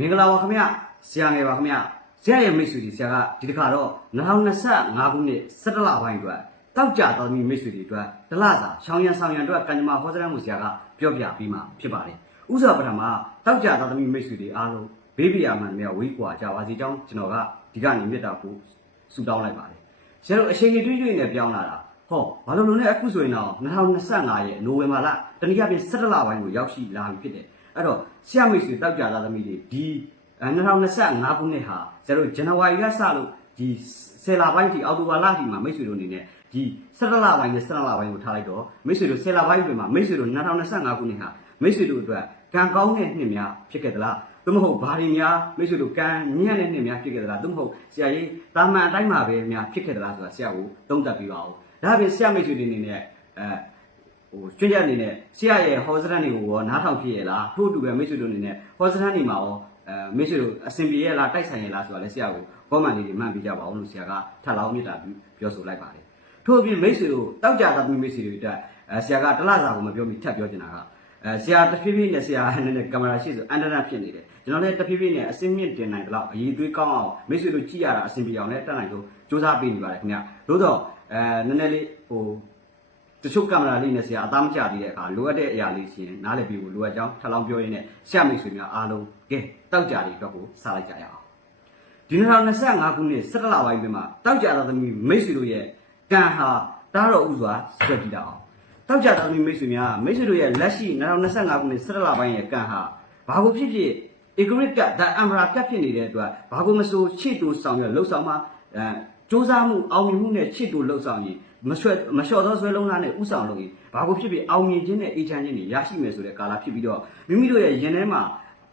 မင်္ဂလာပါခင်ဗျဆရာငယ်ပါခင်ဗျဆရာရဲ့မိတ်ဆွေတွေဆရာကဒီတစ်ခါတော့2025ခုနှစ်17လပိုင်းအတွက်တောက်ကြတော်သမီမိတ်ဆွေတွေအတွက်တလစာရှောင်းရံဆောင်ရံအတွက်ကံကြမ္မာဟောစရမ်းကိုဆရာကပြောပြပြီးမှဖြစ်ပါတယ်ဥစ္စာပထမတောက်ကြတော်သမီမိတ်ဆွေတွေအားလုံးဘေးပြာမှန်နဲ့ဝေးကွာကြပါစီကြောင်းကျွန်တော်ကဒီကနေမြတ်တာကိုဆူတောင်းလိုက်ပါတယ်ဆရာတို့အချိန်ကြီးတွေးတွေးနဲ့ပြောင်းလာတာဟောဘာလို့လို့လဲအခုဆိုရင်တော့2025ရဲ့နိုဝင်ဘာလတနည်းအားဖြင့်17လပိုင်းကိုရောက်ရှိလာပြီဖြစ်တယ် အဲ့တော့ဆရာမိတ်ဆွေတောက်ကြသားသမီးတွေဒီအဲ2025ခုနှစ်ဟာကျတော့ဇန်နဝါရီကစလို့ဒီ10လပိုင်းထိအောက်တိုဘာလထိမှာမိတ်ဆွေတို့အနေနဲ့ဒီ17လပိုင်းနဲ့17လပိုင်းကိုထားလိုက်တော့မိတ်ဆွေတို့10လပိုင်းအတွင်းမှာမိတ်ဆွေတို့2025ခုနှစ်ဟာမိတ်ဆွေတို့အတွက်ကံကောင်းတဲ့နှစ်များဖြစ်ခဲ့သလားသို့မဟုတ်ဘာတွေများမိတ်ဆွေတို့ကံညံ့တဲ့နှစ်များဖြစ်ခဲ့သလားသို့မဟုတ်ဆရာကြီးတာမန်အတိုင်းမှာပဲများဖြစ်ခဲ့သလားဆိုတာဆရာကိုသုံးသပ်ပြပါဦးဒါပြင်ဆရာမိတ်ဆွေတွေအနေနဲ့အဲ ဟိုကျွင့်ချက်အနေနဲ့ဆရာရဲ့ဟောစရန်တွေကိုရောနားထောင်ဖြစ်ရလားထို့အတူပဲမိတ်ဆွေတို့အနေနဲ့ဟောစရန်တွေမှာရောအဲမိတ်ဆွေတို့အဆင်ပြေရလားတိုက်ဆိုင်ရလားဆိုတာလည်းဆရာကိုကောမန်လေးတွေမှန်ပြကြပါအောင်လို့ဆရာကထပ်လောင်းမြတ်တာပြောဆိုလိုက်ပါတယ်ထို့အပြင်မိတ်ဆွေတို့တောက်ကြတာမိတ်ဆွေတွေအတွက်အဲဆရာကတလစာကိုမပြောမိထပ်ပြောချင်တာကအဲဆရာတဖြည်းဖြည်းနဲ့ဆရာအနေနဲ့ကင်မရာရှိဆိုအန်တရဖြစ်နေတယ်ကျွန်တော်လည်းတဖြည်းဖြည်းနဲ့အစင်းမြင့်တင်နိုင်တယ်လို့အရေးသွေးကောင်းအောင်မိတ်ဆွေတို့ကြည့်ရတာအဆင်ပြေအောင်လည်းတက်နိုင်လို့စူးစမ်းပေးနေပါတယ်ခင်ဗျာသို့တော့အဲနည်းနည်းလေးဟို တချို့ကင်မရာလေးနဲ့ဆရာအသားမကျသေးတဲ့အခါလိုအပ်တဲ့အရာလေးရှင်နားလည်ပြီးကိုလိုအပ်ကြောင်းထပ်လောင်းပြောရင်းနဲ့ဆရာမိတ်ဆွေများအားလုံးကဲတောက်ကြတွေအတွက်ကိုစားလိုက်ကြရအောင်ဒီ2025ခုနှစ်17လပိုင်းပြင်မှာတောက်ကြတော်သမီးမိတ်ဆွေတို့ရဲ့ကံဟာတားတော်ဥစွာဆွဲကြည့်တာအောင်တောက်ကြတော်သမီးမိတ်ဆွေများမိတ်ဆွေတို့ရဲ့လက်ရှိ2025ခုနှစ်17လပိုင်းရဲ့ကံဟာဘာကိုဖြစ်ဖြစ်ဧကရစ်ကဒါအမရာပြတ်ဖြစ်နေတဲ့အတွက်ဘာကိုမဆိုချစ်တူဆောင်ရလှုပ်ဆောင်မှာအဲစူးစမ်းမှုအောင်မြင်မှုနဲ့ချစ်တူလှုပ်ဆောင်ရင် မဆွဲမလျှော်သောဆွဲလုံးသားနဲ့ဥဆောင်လုပ်ရင်ဘာကိုဖြစ်ဖြစ်အောင်မြင်ခြင်းနဲ့အေးချမ်းခြင်းတွေရရှိမယ်ဆိုတဲ့ကာလဖြစ်ပြီးတော့မိမိတို့ရဲ့ရင်ထဲမှာ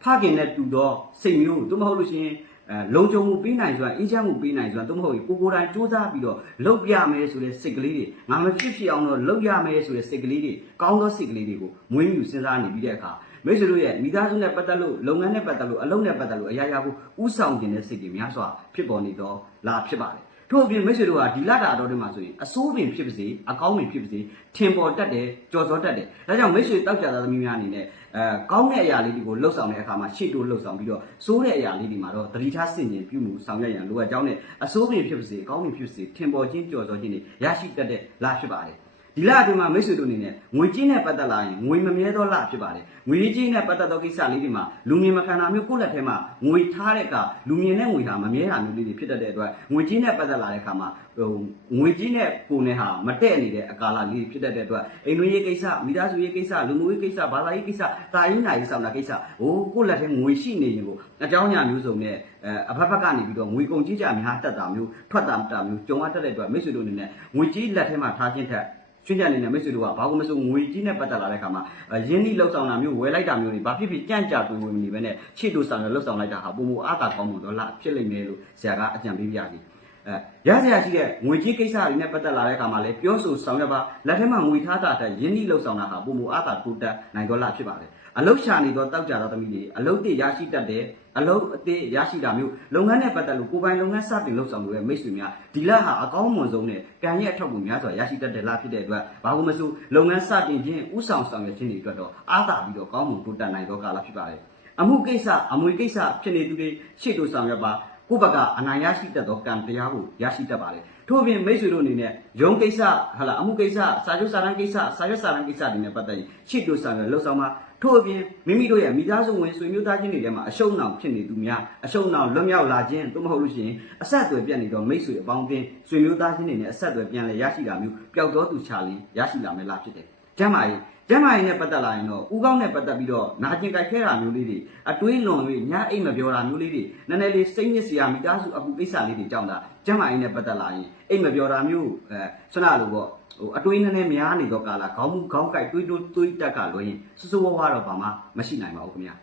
ဖခင်နဲ့တူသောစိတ်မျိုးသို့မဟုတ်လို့ရှိရင်အဲလုံခြုံမှုပေးနိုင်စွာအေးချမ်းမှုပေးနိုင်စွာသို့မဟုတ်ကိုကိုယ်တိုင်စူးစမ်းပြီးတော့လုပ်ပြမယ်ဆိုတဲ့စိတ်ကလေးတွေငါမဖြစ်ဖြစ်အောင်တော့လုပ်ရမယ်ဆိုတဲ့စိတ်ကလေးတွေကောင်းသောစိတ်ကလေးတွေကိုမွေးမြူစဉ်းစားနေပြီးတဲ့အခါမိတ်ဆွေတို့ရဲ့မိသားစုနဲ့ပတ်သက်လို့လုပ်ငန်းနဲ့ပတ်သက်လို့အလုပ်နဲ့ပတ်သက်လို့အရာရာကိုဥဆောင်ခြင်းတဲ့စိတ်တွေများစွာဖြစ်ပေါ်နေတော့လာဖြစ်ပါတယ် ထို့အပြင်မိတ်ဆွေတို့ဟာဒီလတာတော်တွေမှာဆိုရင်အစိုးပင်ဖြစ်ပါစေအကောင်းပင်ဖြစ်ပါစေထင်ပေါ်တတ်တယ်ကြော်စောတတ်တယ်ဒါကြောင့်မိတ်ဆွေတောက်ကြသားသမီးများအနေနဲ့အဲကောင်းတဲ့အရာလေးတွေကိုလှုပ်ဆောင်တဲ့အခါမှာရှေ့တိုးလှုပ်ဆောင်ပြီးတော့စိုးတဲ့အရာလေးတွေမှာတော့တတိထားစင်ကျင်ပြုမှုဆောင်ရွက်ရန်လိုအပ်ကြောင်းနဲ့အစိုးပင်ဖြစ်ပါစေအကောင်းပင်ဖြစ်ပါစေထင်ပေါ်ခြင်းကြော်စောခြင်းတွေရရှိတတ်တဲ့လဖြစ်ပါတယ် ဒီလအတွင်းမှာမိတ်ဆွေတို့အနေနဲ့ငွေကြေးနဲ့ပတ်သက်လာရင်ငွေမမြဲသောလဖြစ်ပါတယ်ငွေကြေးနဲ့ပတ်သက်သောကိစ္စလေးတွေမှာလူမြင်မခံတာမျိုးကိုယ့်လက်ထဲမှာငွေထားတဲ့အခါလူမြင်တဲ့ငွေဟာမမြဲတာမျိုးလေးတွေဖြစ်တတ်တဲ့အတွက်ငွေကြေးနဲ့ပတ်သက်လာတဲ့အခါမှာဟိုငွေကြေးနဲ့ကိုယ်နဲ့ဟာမတည့်နေတဲ့အကာလလေးဖြစ်တတ်တဲ့အတွက်အိမ်တွင်းရေးကိစ္စမိသားစုရေးကိစ္စလူမှုရေးကိစ္စဘာသာရေးကိစ္စတာရေးနာရေးဆောင်တာကိစ္စဟိုကိုယ့်လက်ထဲငွေရှိနေရင်ကိုအကြောင်းအရာမျိုးစုံနဲ့အဲအဖက်ဖက်ကနေပြီးတော့ငွေကုန်ကြီးကြများတက်တာမျိုးထွက်တာတာမျိုးကြုံရတတ်တဲ့အတွက်မိတ်ဆွေတို့အနေနဲ့ငွေကြီးလက်ထဲမှာထားခြင်းထက် ချွင်းကြနေတဲ့မိတ်ဆွေတို့ကဘာလို့မဆိုငွေကြီးနဲ့ပတ်သက်လာတဲ့အခါမှာရင်းနှီးလှုပ်ဆောင်တာမျိုးဝယ်လိုက်တာမျိုးတွေဘာဖြစ်ဖြစ်ကြံ့ကြာတွေးဝင်နေပဲနဲ့ချစ်တူဆောင်ရလှုပ်ဆောင်လိုက်တာဟာပုံမအားသာကောင်းမှုတော့လားဖြစ်လိမ့်မယ်လို့ဆရာကအကြံပေးပြစီအဲရစရာရှိတဲ့ငွေကြီးကိစ္စတွေနဲ့ပတ်သက်လာတဲ့အခါမှာလည်းပြောဆိုဆောင်ရွက်ပါလက်ထဲမှာငွေထားတာတဲ့ရင်းနှီးလှုပ်ဆောင်တာဟာပုံမအားသာတိုးတက်နိုင်တော့လားဖြစ်ပါတယ် အလုတ်ရှာနေတော့တောက်ကြတော့သမီးတွေအလုတ်တွေရရှိတတ်တယ်အလုတ်အသေးရရှိတာမျိုးလုပ်ငန်းနဲ့ပတ်သက်လို့ကိုယ်ပိုင်လုပ်ငန်းစတင်လုပ်ဆောင်လို့ရမိတ်ဆွေများဒီလဟာအကောင်းမွန်ဆုံးနဲ့ကံရဲ့အထောက်အကူများစွာရရှိတတ်တယ်လားဖြစ်တဲ့အတွက်ဘာလို့မဆိုလုပ်ငန်းစတင်ခြင်းဥဆောင်ဆောင်ရွက်ခြင်းတွေအတွက်တော့အားသာပြီးတော့ကောင်းမွန်တိုးတက်နိုင်တော့ကာလဖြစ်ပါတယ်အမှုကိစ္စအမွေကိစ္စဖြစ်နေသူတွေရှေ့တို့ဆောင်ရွက်ပါကိုယ့်ဘက်ကအနာရရှိတတ်သောကံတရားကိုရရှိတတ်ပါတယ်ထို့ပြင်မိတ်ဆွေတို့အနေနဲ့ရုံးကိစ္စဟာလာအမှုကိစ္စစာချုပ်စာတမ်းကိစ္စစာရွက်စာတမ်းကိစ္စတွေနဲ့ပတ်သက်ရင်ရှေ့တို့ဆောင်ရွက်လှုပ်ဆောင်ပါ ထို့အပြင်မိမိတို့ရဲ့မိသားစုဝင်ဆွေမျိုးသားချင်းတွေထဲမှာအရှုံးနောင်ဖြစ်နေသူများအရှုံးနောင်လွတ်မြောက်လာခြင်းသို့မဟုတ်လို့ရှိရင်အဆက်အသွယ်ပြတ်နေတော့မိတ်ဆွေအပေါင်းအသင်းဆွေမျိုးသားချင်းတွေနဲ့အဆက်အသွယ်ပြန်လဲရရှိတာမျိုးပျောက်သောသူချလင်းရရှိလာမယ်လားဖြစ်တယ်။ ကျမ်းမာရေးကျမ်းမာရေးနဲ့ပတ်သက်လာရင်တော့ဥကောင်းနဲ့ပတ်သက်ပြီးတော့နာကျင်ကြိုက်ခဲတာမျိုးလေးတွေအတွေးလွန်၍ညအိတ်မပြောတာမျိုးလေးတွေနည်းနည်းလေးစိတ်ညစ်စရာမိသားစုအပူကိစ္စလေးတွေကြောင့်ဒါကျမ်းမာရေးနဲ့ပတ်သက်လာရင်အိတ်မပြောတာမျိုးအဲဆွနာလိုပေါ့ဟိုအတွေးနည်းနည်းများနေတော့ကာလာခေါင်းမူခေါင်းကိုက်တွေးတိုးတွေးတက်ကလွှဲရင်စစဝဝတော့ဘာမှမရှိနိုင်ပါဘူးခင်ဗျာ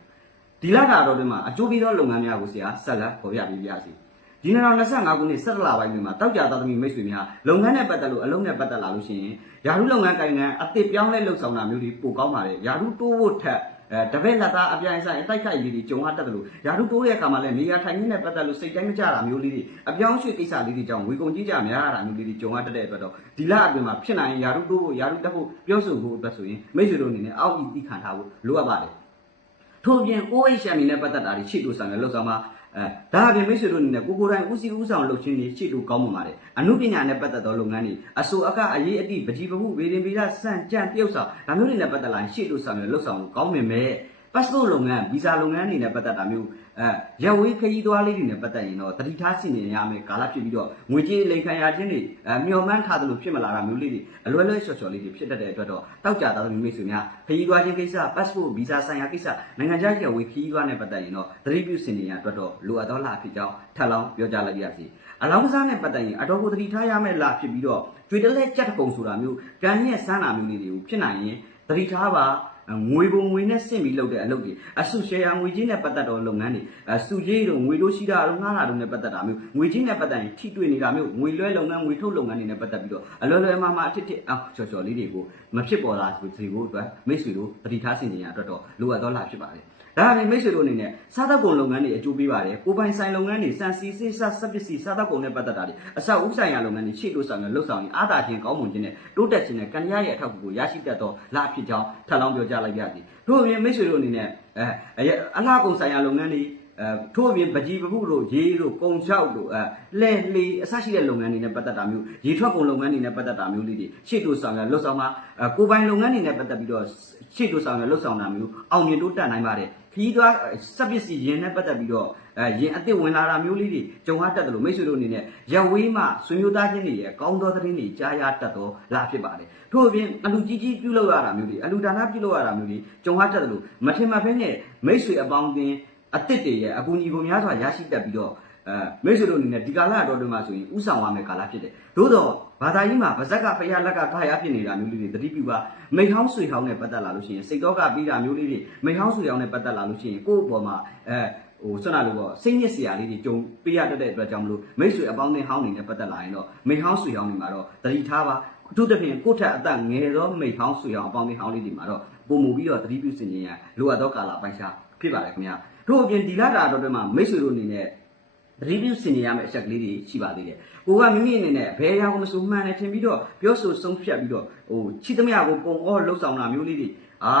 ဒီလတာတော့ဒီမှာအကျိုးပေးသောလုပ်ငန်းများကိုဆရာဆက်လက်ပေါ်ပြပေးပြစီ ဒီနေ့တော့25ခုနှစ်17လပိုင်းမှာတောက်ကြသားသမီးမိတ်ဆွေများလုပ်ငန်းနဲ့ပတ်သက်လို့အလုံးနဲ့ပတ်သက်လာလို့ရှိရင်ယာရုလုပ်ငန်းကိုင်ငံအသစ်ပြောင်းလဲလှုပ်ဆောင်တာမျိုးတွေပိုကောင်းပါတယ်ယာရုတိုးဖို့ထက်အဲတပည့်လက်သားအပြိုင်ဆိုင်အတိုက်ခိုက်လေးတွေကြုံရတတ်တယ်လို့ယာရုတိုးတဲ့အခါမှာလည်းနေရာထိုင်ရင်းနဲ့ပတ်သက်လို့စိတ်တိုင်းမကြတာမျိုးလေးတွေအပြောင်းရွှေ့ကိစ္စလေးတွေကြောင့်ဝေကုန်ကြီးကြများရတာမျိုးလေးတွေကြုံရတတ်တဲ့အတွက်တော့ဒီလအတွင်းမှာဖြစ်နိုင်ယာရုတိုးဖို့ယာရုတက်ဖို့ပြောဆိုဖို့အတွက်ဆိုရင်မိတ်ဆွေတို့အနေနဲ့အောက်ဤသိခံထားဖို့လိုအပ်ပါတယ်ထို့ပြင် OHM နဲ့ပတ်သက်တာတွေရှေ့တိုးဆောင်ရလှုပ်ဆောင်မှာ အဲဒါအပြင်မိတ်ဆွေတို့အနေနဲ့ကိုကိုယ်တိုင်ဦးစီးဦးဆောင်လုပ်ခြင်းတွေရှေ့တိုးကောင်းမှပါတယ်အမှုပညာနဲ့ပတ်သက်သောလုပ်ငန်းတွေအဆိုအကအရေးအသည့်ပကြီးပမှုဝေရင်ဗီဇစံကြံပြုတ်ဆောင်ဒါမျိုးတွေနဲ့ပတ်သက်လာရင်ရှေ့တိုးဆောင်ရလှုပ်ဆောင်လို့ကောင်းမြင်မဲ့ passport လုပ်ငန်းဗီဇာလုပ်ငန်းတွေနဲ့ပတ်သက်တာမျိုးအဲရက်ဝေးခရီးသွားလေးတွေနဲ့ပတ်သက်ရင်တော့တတိထားစီနေရမယ်ကာလဖြစ်ပြီးတော့ငွေကြေးလိမ်ခံရခြင်းတွေအဲမျော်မှန်းထားသလိုဖြစ်မလာတာမျိုးလေးတွေအလွယ်လွယ်ချော်ချော်လေးတွေဖြစ်တတ်တဲ့အတွက်တော့တောက်ကြသားသမီးမိတ်ဆွေများခရီးသွားခြင်းကိစ္စ passport ဗီဇာဆိုင်ရာကိစ္စနိုင်ငံခြားရက်ဝေးခရီးသွားနဲ့ပတ်သက်ရင်တော့သတိပြုစီနေရအတွက်တော့လိုအပ်သောလားဖြစ်ကြောင်းထပ်လောင်းပြောကြားလိုက်ရစီအလောင်းကစားနဲ့ပတ်သက်ရင်အတော်ကိုသတိထားရမယ့်လားဖြစ်ပြီးတော့ကျွေတလဲကြက်တကုံဆိုတာမျိုးကံညက်ဆန်းတာမျိုးလေးတွေကိုဖြစ်နိုင်ရင်သတိထားပါ ငွေပုံငွေနဲ့ဆင့်ပြီးလုပ်တဲ့အလုပ်တွေအစုရှယ်ယာငွေချင်းနဲ့ပတ်သက်တော့လုပ်ငန်းတွေအစုကြီးတို့ငွေတို့ရှိတာတို့ငှားတာတို့နဲ့ပတ်သက်တာမျိုးငွေချင်းနဲ့ပတ်သက်ရင်ထိတွေ့နေတာမျိုးငွေလွှဲလုပ်ငန်းငွေထုတ်လုပ်ငန်းတွေနဲ့ပတ်သက်ပြီးတော့အလွယ်လွယ်မှာမှာအထစ်ထစ်အော်ချော်ချော်လေးတွေကိုမဖြစ်ပေါ်လာစေဖို့အတွက်မိတ်ဆွေတို့တတိထားဆင်ခြင်ရအတွက်တော့လိုအပ်တော့လာဖြစ်ပါတယ် ဒါအပြင်မိတ်ဆွေတို့အနေနဲ့စားသောက်ကုန်လုပ်ငန်းတွေအကျိုးပေးပါတယ်ကိုပိုင်ဆိုင်လုပ်ငန်းတွေစံစီစစ်စစပစ္စည်းစားသောက်ကုန်နဲ့ပတ်သက်တာတွေအဆောက်အဦဆိုင်ရာလုပ်ငန်းတွေရှေ့လို့ဆောင်ရလှုပ်ဆောင်ရင်အားသာခြင်းကောင်းမွန်ခြင်းနဲ့တိုးတက်ခြင်းနဲ့ကံရရဲ့အထောက်အကူကိုရရှိတတ်သောလဖြစ်ကြောင်းထပ်လောင်းပြောကြားလိုက်ရသည်တို့အပြင်မိတ်ဆွေတို့အနေနဲ့အဲအလားကုန်ဆိုင်ရာလုပ်ငန်းတွေ အဲထို့အပြင်ပကြီးပခုတို့ရေတို့ကုံချောက်တို့အဲလဲလှေအစရှိတဲ့လုပ်ငန်းတွေနဲ့ပတ်သက်တာမျိုးရေထွက်ကုန်လုပ်ငန်းတွေနဲ့ပတ်သက်တာမျိုးလေးတွေရှေ့တို့ဆောင်ရလှုပ်ဆောင်မှာအဲကိုပိုင်လုပ်ငန်းတွေနဲ့ပတ်သက်ပြီးတော့ရှေ့တို့ဆောင်ရလှုပ်ဆောင်တာမျိုးအောင်မြင်တိုးတက်နိုင်ပါတယ်ခီးသွားစက်ပစ္စည်းရင်နဲ့ပတ်သက်ပြီးတော့အဲရင်အစ်စ်ဝင်လာတာမျိုးလေးတွေကြုံရတတ်တယ်လို့မိတ်ဆွေတို့အနေနဲ့ရက်ဝေးမှဆွေမျိုးသားချင်းတွေရဲ့ကောင်းသောသတင်းတွေကြားရတတ်တော့လာဖြစ်ပါတယ်ထို့အပြင်အလူကြီးကြီးပြုလုပ်ရတာမျိုးတွေအလူဒါနပြုလုပ်ရတာမျိုးတွေကြုံရတတ်တယ်လို့မထင်မှတ်ဘဲနဲ့မိတ်ဆွေအပေါင်းအသင်း အစ်စ်တွေရဲ့အကူအညီကိုများစွာရရှိတတ်ပြီးတော့အဲမိတ်ဆွေတို့အနေနဲ့ဒီကာလအတော်တွင်မှာဆိုရင်ဥဆောင်ရမယ့်ကာလဖြစ်တယ်သို့တော့ဘာသာရေးမှာဗဇက်ကဖယားလက်ကခါရဖြစ်နေတာမျိုးလေးတွေတတိပြုပါမိဟောင်းဆွေဟောင်းနဲ့ပတ်သက်လာလို့ရှိရင်စိတ်တော့ကပြီးတာမျိုးလေးတွေမိဟောင်းဆွေဟောင်းနဲ့ပတ်သက်လာလို့ရှိရင်ကိုယ့်အပေါ်မှာအဲဟိုဆွမ်းနာလို့ပေါ့စိတ်ညစ်စရာလေးတွေကြုံပေးရတတ်တဲ့အတွက်ကြောင့်မလို့မိတ်ဆွေအပေါင်းအသင်းဟောင်းတွေနဲ့ပတ်သက်လာရင်တော့မိဟောင်းဆွေဟောင်းတွေမှာတော့တတိထားပါအထူးသဖြင့်ကိုယ့်ထက်အသက်ငယ်သောမိဟောင်းဆွေဟောင်းအပေါင်းအသင်းဟောင်းလေးတွေမှာတော့ပုံမူပြီးတော့တတိပြုစင်ခြင်းရလိုအပ်သောကာလပိုင်းခြားဖြစ်ပါတယ်ခင်ဗျာ တို့အပြင်ဒီလာတာတော့တွင်မှာမိတ်ဆွေတို့အနေနဲ့ review ဆင်နေရမယ့်အချက်ကလေးတွေရှိပါသေးတယ်။ကိုကမိမိအနေနဲ့ဘယ်အရာကိုမဆိုမှန်တယ်ထင်ပြီးတော့ပြောဆိုဆုံးဖြတ်ပြီးတော့ဟိုချီသမျှကိုပုံအောလှုပ်ဆောင်တာမျိုးလေးတွေအာ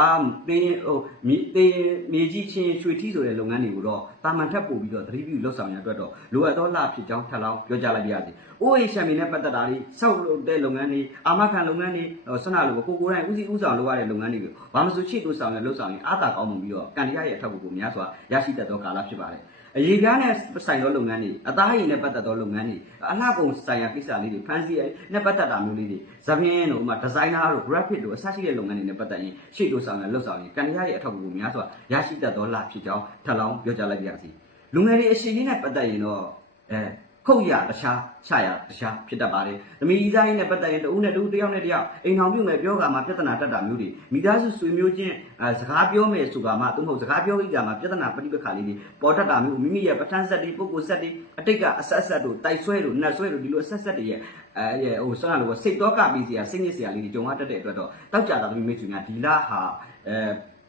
တင်းဟိုမြေတင်းမြေကြီးချင်းရွှေထီးဆိုတဲ့လုပ်ငန်းတွေကိုတော့တာမန်ထပ်ပို့ပြီးတော့ review လှုပ်ဆောင်ရအတွက်တော့လိုအပ်သောလဖြစ်ကြောင်းထပ်လောင်းပြောကြားလိုက်ပါရစေ။ OHM နဲ့ပတ်သက်တာတွေစောက်လုပ်တဲ့လုပ်ငန်းတွေအာမခံလုပ်ငန်းတွေဆွမ်းနာလိုကိုကိုယ်တိုင်ဦးစီးဦးဆောင်လုပ်ရတဲ့လုပ်ငန်းတွေကိုဘာမှမဆိုချစ်လို့ဆောင်ရလှုပ်ဆောင်ရင်အားသာကောင်းမှုပြီးတော့ကန်ရရဲ့အထောက်အကူများစွာရရှိတတ်သောကာလဖြစ်ပါတယ်။ အရေးကားနဲ့ဆိုင်သောလုပ်ငန်းတွေအသားရည်နဲ့ပတ်သက်သောလုပ်ငန်းတွေအလှကုန်ဆိုင်ရာကိစ္စလေးတွေဖန်စီနဲ့ပတ်သက်တာမျိုးလေးတွေဇပင်းတို့ဥမာဒီဇိုင်နာတို့ graphic တို့အစရှိတဲ့လုပ်ငန်းတွေနဲ့ပတ်သက်ရင်ရှေ့တို့ဆောင်ရလှုပ်ဆောင်ရင်ကန်ရရဲ့အထောက်အကူများစွာရရှိတတ်သောလဖြစ်ကြောင်းထပ်လောင်းပြောကြားလိုက်ပါရစေလူငယ်တွေအရှိကြီးနဲ့ပတ်သက်ရင်တော့အဲ ခုတ်ရတခြားချရတခြားဖြစ်တတ်ပါတယ်။သမီးကြီးသားကြီးနဲ့ပတ်သက်ရင်တဦးနဲ့တဦးတယောက်နဲ့တယောက်အိမ်ထောင်ပြုမယ်ပြောကမှာပြဿနာတက်တာမျိုးတွေမိသားစုဆွေမျိုးချင်းအဲစကားပြောမယ်ဆိုတာမှသူမဟုတ်စကားပြောပြီးကြမှာပြဿနာပဋိပက္ခလေးတွေပေါ်တတ်တာမျိုးမိမိရဲ့ပဋ္ဌာန်းဆက်တွေပုဂ္ဂိုလ်ဆက်တွေအတိတ်ကအဆက်ဆက်တို့တိုက်ဆွဲတို့နှက်ဆွဲတို့ဒီလိုအဆက်ဆက်တွေရဲ့အဲဟိုဆွမ်းလာလို့စိတ်တော့ကပြီးစရာစိတ်ညစ်စရာလေးတွေကြုံရတတ်တဲ့အတွက်တော့တောက်ကြတာသမီးမိတ်ဆွေများဒီလားဟာအဲ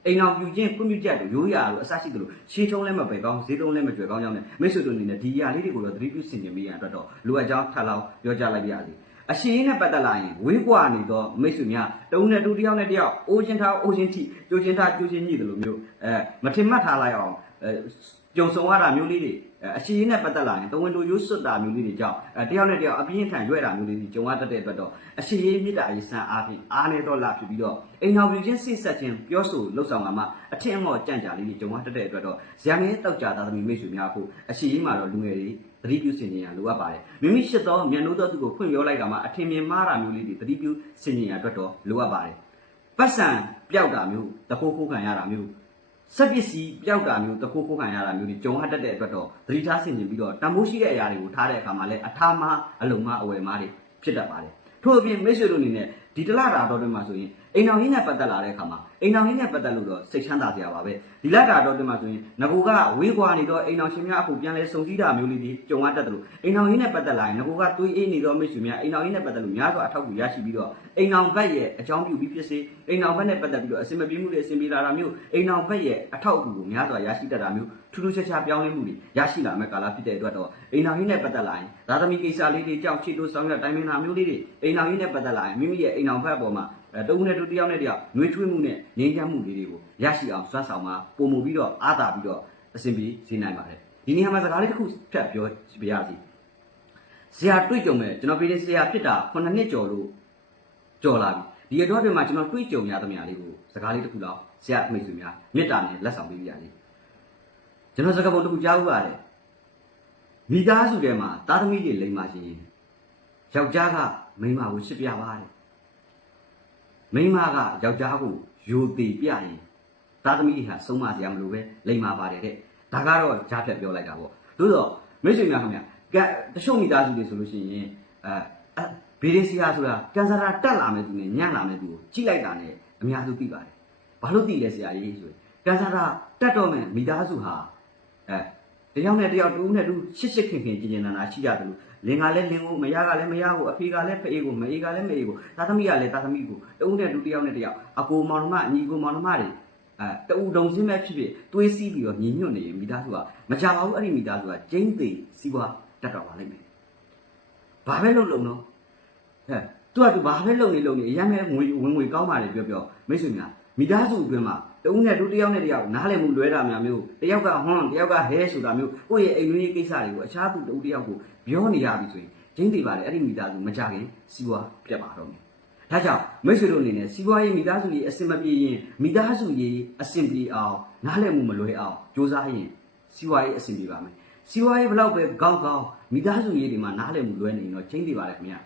အိမ်အောင်ပြူချင်းခွင့်ပြုချက်တို့ရိုးရာတို့အစရှိသလိုရှေးထုံးလည်းမပဲကောင်းဈေးထုံးလည်းမကျွယ်ကောင်းကြောင်းနဲ့မိတ်ဆွေတို့အနေနဲ့ဒီအရာလေးတွေကိုတော့သတိပြုဆင်ခြင်မိရန်အတွက်တော့လိုအပ်ကြောင်းထပ်လောင်းပြောကြားလိုက်ပါရစေအရှိန်နဲ့ပတ်သက်လာရင်ဝေးကွာနေတော့မိတ်ဆွေများတဦးနဲ့တူတယောက်နဲ့တယောက်အိုးချင်းထားအိုးချင်းထိကြိုချင်းထားကြိုချင်းညှိတယ်လို့မျိုးအဲမထင်မှတ်ထားလိုက်အောင်အဲ ကြုံဆုံရတာမျိုးလေးတွေအရှိန်နဲ့ပတ်သက်လာရင်တဝန်တို့ရိုးစွတ်တာမျိုးလေးတွေကြောင့်အဲတယောက်နဲ့တယောက်အပြင်းထန်ရွဲ့တာမျိုးလေးတွေကြုံရတတ်တဲ့အတွက်တော့အရှိန်မြစ်တာရေးစံအားဖြင့်အားနေတော့လာဖြစ်ပြီးတော့အိမ်တော်ပြချင်းစိတ်ဆက်ခြင်းပြောဆိုလှုပ်ဆောင်လာမှအထင်အမော့ကြံ့ကြာလေးတွေကြုံရတတ်တဲ့အတွက်တော့ဇာမင်းတောက်ကြသားသမီးမိတ်ဆွေများဖို့အရှိန်မှာတော့လူငယ်တွေသတိပြုစင်ကြရလိုအပ်ပါတယ်မိမိရှိသောမြန်လို့သောသူကိုဖွင့်ပြောလိုက်တာမှအထင်မြင်မှားတာမျိုးလေးတွေသတိပြုစင်ကြရအတွက်တော့လိုအပ်ပါတယ်ပတ်စံပျောက်တာမျိုးတခိုးခိုးခံရတာမျိုး စက်ပစ္စည်းပျောက်တာမျိုးတခိုးခိုးခံရတာမျိုးတွေကြုံရတတ်တဲ့အတွက်တော့သတိထားဆင်ခြင်ပြီးတော့တန်ဖိုးရှိတဲ့အရာတွေကိုထားတဲ့အခါမှာလည်းအထာမအလုံမအဝယ်မတွေဖြစ်တတ်ပါတယ်ထို့အပြင်မိတ်ဆွေတို့အနေနဲ့ဒီတလတာတော်တွေမှာဆိုရင် အိမ်တော်ရင်းနဲ့ပတ်သက်လာတဲ့အခါမှာအိမ်တော်ရင်းနဲ့ပတ်သက်လို့တော့စိတ်ချမ်းသာစရာပါပဲဒီလတာတော်တွေမှာဆိုရင်ငကိုကဝေးကွာနေတော့အိမ်တော်ရှင်များအခုပြန်လဲစုံစည်းတာမျိုးလေးတွေကြုံရတတ်တယ်လို့အိမ်တော်ရင်းနဲ့ပတ်သက်လာရင်ငကိုကတွေးအေးနေတော့မိတ်ဆွေများအိမ်တော်ရင်းနဲ့ပတ်သက်လို့များစွာအထောက်အကူရရှိပြီးတော့အိမ်တော်ဘက်ရဲ့အကြောင်းပြုပြီးဖြစ်စေအိမ်တော်ဘက်နဲ့ပတ်သက်ပြီးတော့အစင်မပြေမှုတွေအစင်ပြေလာတာမျိုးအိမ်တော်ဘက်ရဲ့အထောက်အကူကိုများစွာရရှိတတ်တာမျိုးထူးထူးခြားခြားပြောင်းလဲမှုတွေရရှိလာမဲ့ကာလဖြစ်တဲ့အတွက်တော့အိမ်တော်ရင်းနဲ့ပတ်သက်လာရင်ဒါသမီကိစ္စလေးတွေကြောင့်ချစ်တို့ဆောင်ရတိုင်းမင်းသားမျိုးလေးတွေအိမ်တော်ရင်းနဲ့ပတ်သက်လာရင်မိမိရဲ့အိမ်တော်ဘက်ပေါ်မှာ အဲတဦးနဲ့တူတယောက်နဲ့တယောက်နှွေးထွေးမှုနဲ့ငြိမ်းချမ်းမှုလေးတွေကိုရရှိအောင်စွမ်းဆောင်မှာပုံမှုပြီးတော့အားသာပြီးတော့အစဉ်ပြေစေနိုင်ပါတယ်ဒီနေရာမှာစကားလေးတစ်ခုဖြတ်ပြောပြရစီဆရာတွေ့ကြုံမဲ့ကျွန်တော်ပြည်ဆရာဖြစ်တာ9နှစ်ကျော်လို့ကြော်လာပြီဒီအတွက်ပြင်မှာကျွန်တော်တွေ့ကြုံရသမျှလေးကိုစကားလေးတစ်ခုတော့ဆရာမိတ်ဆွေများမေတ္တာနဲ့လက်ဆောင်ပေးပြရစီကျွန်တော်စကားပုံတစ်ခုကြားဦးပါတယ်မိသားစုထဲမှာသားသမီးတွေလိမ္မာရှင်ယောက်ျားကမိန်းမကိုရှစ်ပြပါတယ် မိန်းမကယောက်ျားကိုယိုသေးပြရင်သားသမီးတွေဟာဆုံးမစရာမလိုပဲလိမ္မာပါတယ်တဲ့ဒါကတော့ကြားဖြတ်ပြောလိုက်တာပေါ့သို့တော့မိတ်ဆွေများခင်ဗျကတချို့မိသားစုတွေဆိုလို့ရှိရင်အဲဗီဒီစီယာဆိုတာကန်ဆာတာတက်လာမဲ့သူနဲ့ညံ့လာမဲ့သူကိုကြိလိုက်တာနဲ့အများစုသိပါတယ်ဘာလို့သိလဲဆရာကြီးဆိုရင်ကန်ဆာတာတက်တော့မဲ့မိသားစုဟာအဲတယောက်နဲ့တယောက်တူနဲ့တူရှစ်ရှစ်ခင်ခင်ကြင်ကြင်နာနာရှိကြတယ်လို့ လင်ကလည်းလင်ကိုမရကလည်းမရကိုအဖေကလည်းဖေကိုမအေးကလည်းမအေးကိုသားသမီးကလည်းသားသမီးကိုတူနဲ့တူတယောက်နဲ့တယောက်အကိုမောင်နှမအညီကိုမောင်နှမတွေအဲတူတုံစင်းမဲ့ဖြစ်ဖြစ်တွေးစီးပြီးတော့ညီညွတ်နေရင်မိသားစုကမကြပါဘူးအဲ့ဒီမိသားစုကကျင်းသိစီးပွားတက်တော့ပါလိမ့်မယ်ဘာပဲလုပ်လို့နော်ဟဲ့သူကသူဘာပဲလုပ်နေလုပ်နေအရင်ကငွေဝင်ငွေကောင်းပါလေပြောပြောမိတ်ဆွေများမိသားစုအတွင်းမှာ တဦးနဲ့တူတယောက်နဲ့တယောက်နားလည်မှုလွဲတာများမျိုးတယောက်ကဟွန်းတယောက်ကဟဲဆိုတာမျိုးကိုယ့်ရဲ့အိမ်တွင်းရေးကိစ္စတွေကိုအခြားသူတူတယောက်ကိုပြောနေရပြီဆိုရင်ကျင်းသိပါလေအဲ့ဒီမိသားစုမကြခင်စီးပွားပြတ်ပါတော့မယ်ဒါကြောင့်မိတ်ဆွေတို့အနေနဲ့စီးပွားရေးမိသားစုရေးအဆင်မပြေရင်မိသားစုရေးအဆင်ပြေအောင်နားလည်မှုမလွဲအောင်စ조사ရင်စီးပွားရေးအဆင်ပြေပါမယ်စီးပွားရေးဘလောက်ပဲကောင်းကောင်းမိသားစုရေးတွေမှာနားလည်မှုလွဲနေရင်တော့ကျင်းသိပါလေခင်ဗျာ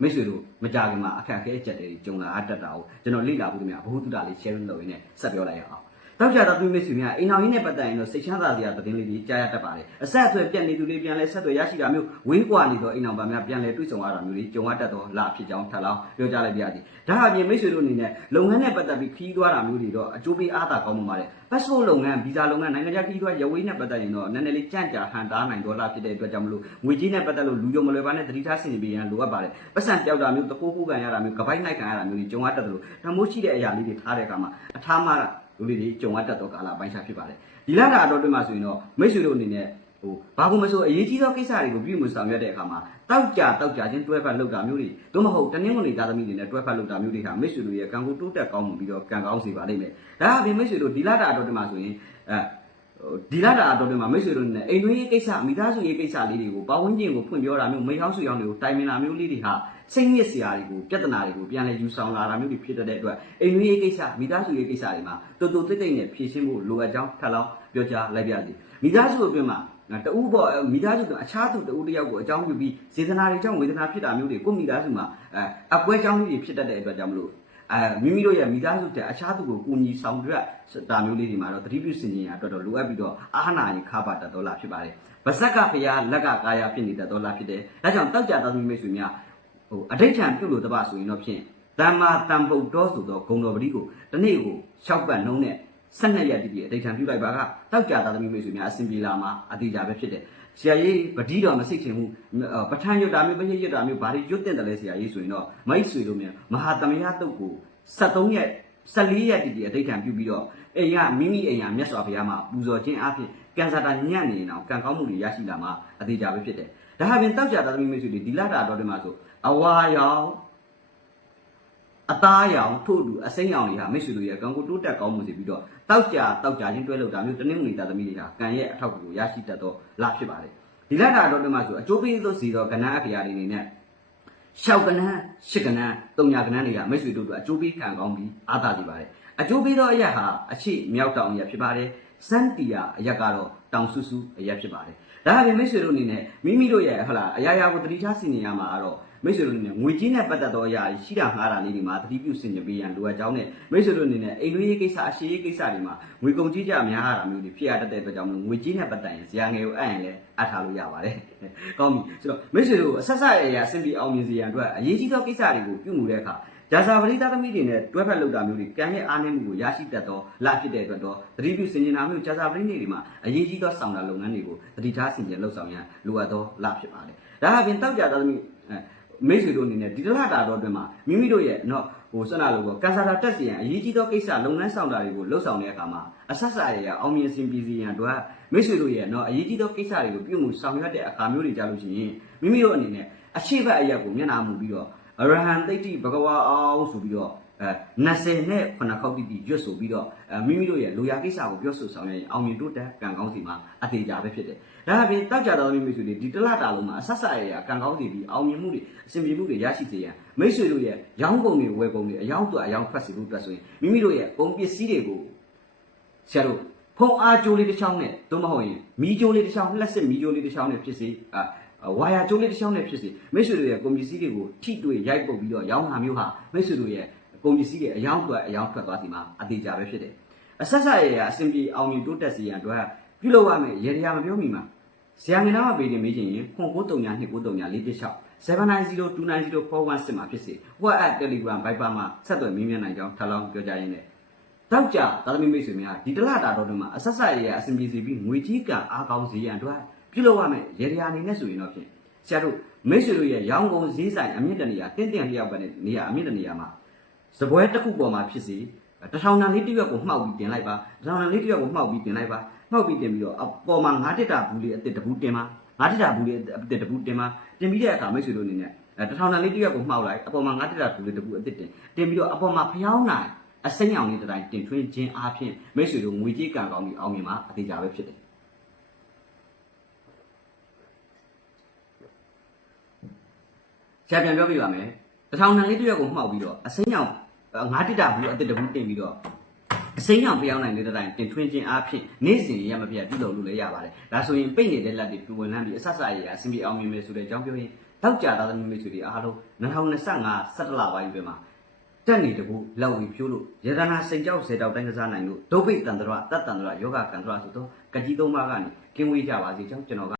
မိတ်ဆွေတို့မကြခင်မှာအခက်အခဲအကျက်တွေကြုံလာအပ်တတ်တာကိုကျွန်တော်လေ့လာဖို့တည်းများဘ ഹു တုတလေး share လုပ်ရင်းနဲ့ဆက်ပြောလိုက်ရအောင် တောက်ကြတော့သူမိတ်ဆွေများအိမ်အောင်ရင်းနဲ့ပတ်သက်ရင်တော့စိတ်ချမ်းသာစရာသတင်းလေးကြီးကြားရတတ်ပါတယ်အဆက်အသွယ်ပြတ်နေသူတွေပြန်လဲဆက်သွယ်ရရှိတာမျိုးဝင်းကွာနေတော့အိမ်အောင်ပါများပြန်လဲတွေ့ဆုံရတာမျိုးတွေကြုံရတတ်တော့လာဖြစ်ကြောင်းထပ်လောင်းပြောကြားလိုက်ပြရစီဒါအပြင်မိတ်ဆွေတို့အနေနဲ့လုပ်ငန်းနဲ့ပတ်သက်ပြီးခီးသွားတာမျိုးတွေတော့အကျိုးပေးအားသာကောင်းမှာပါတယ် passport လုပ်ငန်းဗီဇာလုပ်ငန်းနိုင်ငံခြားခီးသွားရဝေးနဲ့ပတ်သက်ရင်တော့နည်းနည်းလေးကြန့်ကြာဟန်တားနိုင်တော့လာဖြစ်တဲ့အတွက်ကြောင့်မလို့ငွေကြီးနဲ့ပတ်သက်လို့လူကြုံမလွယ်ပါနဲ့တတိထားဆင်ပြေရန်လိုအပ်ပါတယ်ပတ်စံပြောက်တာမျိုးတကိုးကိုးကန်ရတာမျိုးကပိုက်နိုင်ကန်ရတာမျိုးတွေကြုံရတတ်တယ်လို့တမိုးရှိတဲ့အရာလေးတွေထားတဲ့အခါမှာအထားမှားတာ လူလေးတွေကြုံရတတ်တော့ကာလပိုင်းခြားဖြစ်ပါတယ်ဒီလတာတော့တွင်မှာဆိုရင်တော့မိတ်ဆွေတို့အနေနဲ့ဟိုဘာကူမဆိုအရေးကြီးသောကိစ္စတွေကိုပြုမှုဆောင်ရွက်တဲ့အခါမှာတောက်ကြတောက်ကြချင်းတွဲဖက်လုပ်တာမျိုးတွေသို့မဟုတ်တနင်္ဂနွေသားသမီးတွေနဲ့တွဲဖက်လုပ်တာမျိုးတွေဟာမိတ်ဆွေတို့ရဲ့ကံကိုတိုးတက်ကောင်းမှုပြီးတော့ကံကောင်းစေပါလိမ့်မယ်ဒါအပြင်မိတ်ဆွေတို့ဒီလတာတော့တွင်မှာဆိုရင်အဲ ဒီလာတာတော့ဒီမှာမိတ်ဆွေတို့နဲ့အိမ်တွင်းရေးကိစ္စမိသားစုရေးကိစ္စလေးတွေကိုပါဝင်ခြင်းကိုဖွင့်ပြောတာမျိုးမိဟောင်းဆွေဟောင်းတွေကိုတိုင်ပင်တာမျိုးလေးတွေဟာစိတ်ညစ်စရာတွေကိုပြဿနာတွေကိုပြန်လဲယူဆောင်လာတာမျိုးတွေဖြစ်တဲ့အတွက်အိမ်တွင်းရေးကိစ္စမိသားစုရေးကိစ္စတွေမှာတူတူတိတ်တိတ်နဲ့ဖြည့်ရှင်းဖို့လိုအပ်ကြောင်းထပ်လောင်းပြောကြားလိုက်ပြစီမိသားစုအတွင်းမှာတူပေါ့မိသားစုကအခြားသူတူတယောက်ကိုအကြောင်းပြုပြီးစေတနာတွေကြောင့်ဝေဒနာဖြစ်တာမျိုးတွေကိုမိသားစုမှာအအပွဲကြောင်းလေးတွေဖြစ်တတ်တဲ့အတွက်ကြောင့်မလို့ အဲမိမိတို့ရဲ့မိသားစုတဲ့အခြားသူကိုကူညီဆောင်ရွက်တာမျိုးလေးတွေမှာတော့တတိပြုစင်ကြင်ရအတွက်တော့လိုအပ်ပြီးတော့အာနာရင်ခါပါတတ်တော်လာဖြစ်ပါတယ်။ဗဇက်ကဖရာလက်ကကာယဖြစ်နေတတ်တော်လာဖြစ်တယ်။ဒါကြောင့်တောက်ကြတော်သူမိတ်ဆွေများဟိုအဋိဋ္ဌံပြုလို့တပဆိုရင်တော့ဖြင့်တမ္မာတံပုတ်တော်ဆိုတော့ဂုံတော်ပတိကိုတနေ့ကို၆ပတ်နှုံးနဲ့၁၂ရက်တည်းပြည့်အဋိဋ္ဌံပြုလိုက်ပါကတောက်ကြတော်သူမိတ်ဆွေများအစဉ်ပြေလာမှာအတိအကျပဲဖြစ်တယ်။ ဆရာကြီးပတိတော်မစိတ်ချင်ဘူးပဋ္ဌာန်းရွတ်တာမျိုးပရိရွတ်တာမျိုးဘာတွေရွတ်တင်တယ်လဲဆရာကြီးဆိုရင်တော့မိတ်ဆွေတို့မြန်မဟာတမယတုတ်ကို73ရက်14ရက်တည်တည်အဋိဋ္ဌံပြုပြီးတော့အိမ်ကမိမိအိမ်ကမြတ်စွာဘုရားမှာပူဇော်ခြင်းအပြင်ကံစားတာညံ့နေအောင်ကံကောင်းမှုတွေရရှိလာမှာအသေးကြပဲဖြစ်တယ်။ဒါဟာပြင်တောက်ကြတာသမီးမိတ်ဆွေတွေဒီလတာတော်တွေမှာဆိုအဝါရောင် အသားရောင်ထို့တူအစိမ်းရောင်တွေဟာမိတ်ဆွေတို့ရဲ့ကံကိုတိုးတက်ကောင်းမှုစီပြီးတော့တောက်ကြတောက်ကြချင်းတွဲလို့တာမျိုးတနည်းငွေသားသမီးတွေဟာကံရဲ့အထောက်အကူကိုရရှိတတ်တော့လာဖြစ်ပါတယ်။ဒီလတာတော်တွေမှာဆိုအကျိုးပေးသောစီတော်ကဏ္ဍအဖရာတွေနေနဲ့ရှောက်ကနန်းရှစ်ကနန်းတုံညာကနန်းတွေကမိတ်ဆွေတို့တို့အကျိုးပေးခံကောင်းပြီးအားသာကြပါတယ်အကျိုးပေးသောအရက်ဟာအရှိမြောက်တောင်အရက်ဖြစ်ပါတယ်စန်တီယာအရက်ကတော့တောင်ဆူဆူအရက်ဖြစ်ပါတယ်ဒါအပြင်မိတ်ဆွေတို့အနေနဲ့မိမိတို့ရဲ့ဟလာအရာရာကိုတတိထားစီနေရမှာကတော့ မိတ်ဆွေတို့အနေနဲ့ငွေကြီးနဲ့ပတ်သက်သောအရာရှိတာငှားတာလေးတွေမှာတတိပြုစင်ကြပေးရန်လိုအပ်ကြောင်းနဲ့မိတ်ဆွေတို့အနေနဲ့အိမ်တွင်းရေးကိစ္စအရှိရေးကိစ္စတွေမှာငွေကုန်ကြီးကြများရတာမျိုးတွေဖြစ်ရတတ်တဲ့အတွက်ကြောင့်ငွေကြီးနဲ့ပတ်သက်ရင်ဇာငယ်ကိုအပ်ရင်လည်းအပ်ထားလို့ရပါတယ်။ကောင်းပြီဆိုတော့မိတ်ဆွေတို့အဆက်ဆက်အရာအဆင်ပြေအောင်မြင်စေရန်အတွက်အရေးကြီးသောကိစ္စတွေကိုပြုမှုတဲ့အခါဂျာဇာပရိသသမီးတွေနဲ့တွဲဖက်လုပ်တာမျိုးတွေကံရဲ့အားနည်းမှုကိုရရှိတတ်သောလဖြစ်တဲ့အတွက်တော့သတိပြုစင်ကြင်တာမျိုးဂျာဇာပရိနေတွေမှာအရေးကြီးသောဆောင်တာလုပ်ငန်းတွေကိုသတိထားစင်ကြင်လှုပ်ဆောင်ရန်လိုအပ်သောလဖြစ်ပါတယ်။ဒါအပြင်တောက်ကြသမီး မိတ်ဆွေတို့အနေနဲ့ဒီတလတာတော့အတွင်းမှာမိမိတို့ရဲ့နော်ဟိုစနလိုကကန်ဆာတာတက်စီရန်အရေးကြီးသောကိစ္စလုပ်ငန်းဆောင်တာတွေကိုလှုပ်ဆောင်တဲ့အခါမှာအဆက်ဆက်ရရအောင်မြင်စင်ပြည်စီရန်တို့မိတ်ဆွေတို့ရဲ့နော်အရေးကြီးသောကိစ္စတွေကိုပြုမှုဆောင်ရွက်တဲ့အခါမျိုးတွေကြလို့ရှိရင်မိမိတို့အနေနဲ့အခြေဘက်အရက်ကိုမျက်နှာမူပြီးတော့အရဟံတိတ်တိဘဂဝါအောင်ဆိုပြီးတော့အဲ 20နဲ့9ခေါက်တိတိရွတ်ဆိုပြီးတော့အဲမိမိတို့ရဲ့လူရကိစ္စကိုပြောဆိုဆောင်ရရင်အောင်မြင်တိုးတက်ကံကောင်းစီမှာအသေးကြပဲဖြစ်တယ်ဒါအပြင်တောက်ကြတော်မိမိဆွေတွေဒီတလတာလုံးမှာအဆက်ဆက်ရရကံကောင်းစီပြီးအောင်မြင်မှုတွေအစဉ်ပြေမှုတွေရရှိစေရန်မိတ်ဆွေတို့ရဲ့ရောင်းကုန်တွေဝယ်ကုန်တွေအယောင်းတော့အယောင်းဖတ်စီဖို့အတွက်ဆိုရင်မိမိတို့ရဲ့ကုန်ပစ္စည်းတွေကိုဆရာတို့ဖုံအားကြိုးလေးတစ်ချောင်းနဲ့သို့မဟုတ်ရင်မီးကြိုးလေးတစ်ချောင်းလက်စစ်မီးကြိုးလေးတစ်ချောင်းနဲ့ဖြစ်စေအာဝါယာကြိုးလေးတစ်ချောင်းနဲ့ဖြစ်စေမိတ်ဆွေတို့ရဲ့ကုန်ပစ္စည်းတွေကိုထိတွေ့ရိုက်ပုတ်ပြီးတော့ရောင်းတာမျိုးဟာမိတ်ဆွေတို့ရဲ့ ကုန်ပစ္စည်းတွေအယောင်းအတွက်အယောင်းထွက်သွားစီမှာအသေးကြပဲဖြစ်တယ်အဆက်ဆက်ရရအစဉ်ပြေအောင်မြင်တိုးတက်စီရန်အတွက်ပြုလုပ်ရမယ်ရေရရာမပြောမိမှာဆရာငယ်သားမပေးတင်မေးချင်ရင်ခွန်939 239 416 79041မှာဖြစ်စေ WhatsApp Telegram Viber မှာဆက်သွယ်မေးမြန်းနိုင်ကြောင်းထပ်လောင်းပြောကြရင်းနဲ့တောက်ကြသာသမီမိတ်ဆွေများဒီတလတာတော်တို့မှာအဆက်ဆက်ရရအစဉ်ပြေစီပြီးငွေကြီးကံအားကောင်းစေရန်အတွက်ပြုလုပ်ရမယ်ရေရာအနေနဲ့ဆိုရင်တော့ဖြင့်ဆရာတို့မိတ်ဆွေတို့ရဲ့ရောင်းကုန်ဈေးဆိုင်အမြင့်တနေရာတင့်တင့်လျောက်ပဲနေရာအမြင့်တနေရာမှာ စပွဲတစ်ခုပေါ်မှာဖြစ်စီတထောင်တန်လေးတစ်ရွက်ကိုမှောက်ပြီးတင်လိုက်ပါတထောင်တန်လေးတစ်ရွက်ကိုမှောက်ပြီးတင်လိုက်ပါမှောက်ပြီးတင်ပြီးတော့အပေါ်မှာငါးတက်တာဘူးလေးအစ်စ်တဘူးတင်ပါငါးတက်တာဘူးလေးအစ်စ်တဘူးတင်ပါတင်ပြီးတဲ့အခါမိတ်ဆွေတို့အနေနဲ့အဲတထောင်တန်လေးတစ်ရွက်ကိုမှောက်လိုက်အပေါ်မှာငါးတက်တာဘူးလေးတဘူးအစ်စ်တင်တင်ပြီးတော့အပေါ်မှာဖျောင်းနိုင်အစိမ်းရောင်လေးတစ်တိုင်းတင်ထွင်းခြင်းအားဖြင့်မိတ်ဆွေတို့ငွေကြေးကံကောင်းပြီးအောင်မြင်မှာအသေးကြပဲဖြစ်တယ်ဆရာပြန်ပြောပြပါမယ် တထောင်တန်လေးတစ်ရွက်ကိုမှောက်ပြီးတော့အစိမ်းရောင်ငါးတစ်တာဘူးအတစ်တဘူးတင်ပြီးတော့အစိမ်းရောင်ပြောင်းနိုင်တဲ့တိုင်းတင်ထွင်းခြင်းအားဖြင့်နေ့စဉ်ရမပြတ်ပြုလုပ်လို့လည်းရပါတယ်ဒါဆိုရင်ပိတ်နေတဲ့လက်တွေပြဝင်လန်းပြီးအဆက်ဆက်ရရအဆင်ပြေအောင်မြင်မယ်ဆိုတဲ့အကြောင်းပြောရင်တောက်ကြသားသမီးမိတ်ဆွေတွေအားလုံး2025 17လပိုင်းအတွင်းမှာတက်နေတကူလောက်ဝီဖြိုးလို့ယရနာစိတ်ကြောက်စေတောက်တိုင်းကစားနိုင်လို့ဒုဗိတ်တန္တရတတ်တန္တရယောဂကန္တရဆိုတော့ကကြီးသုံးပါးကနေကင်းဝေးကြပါစေကြောင်းကျွန်တော်က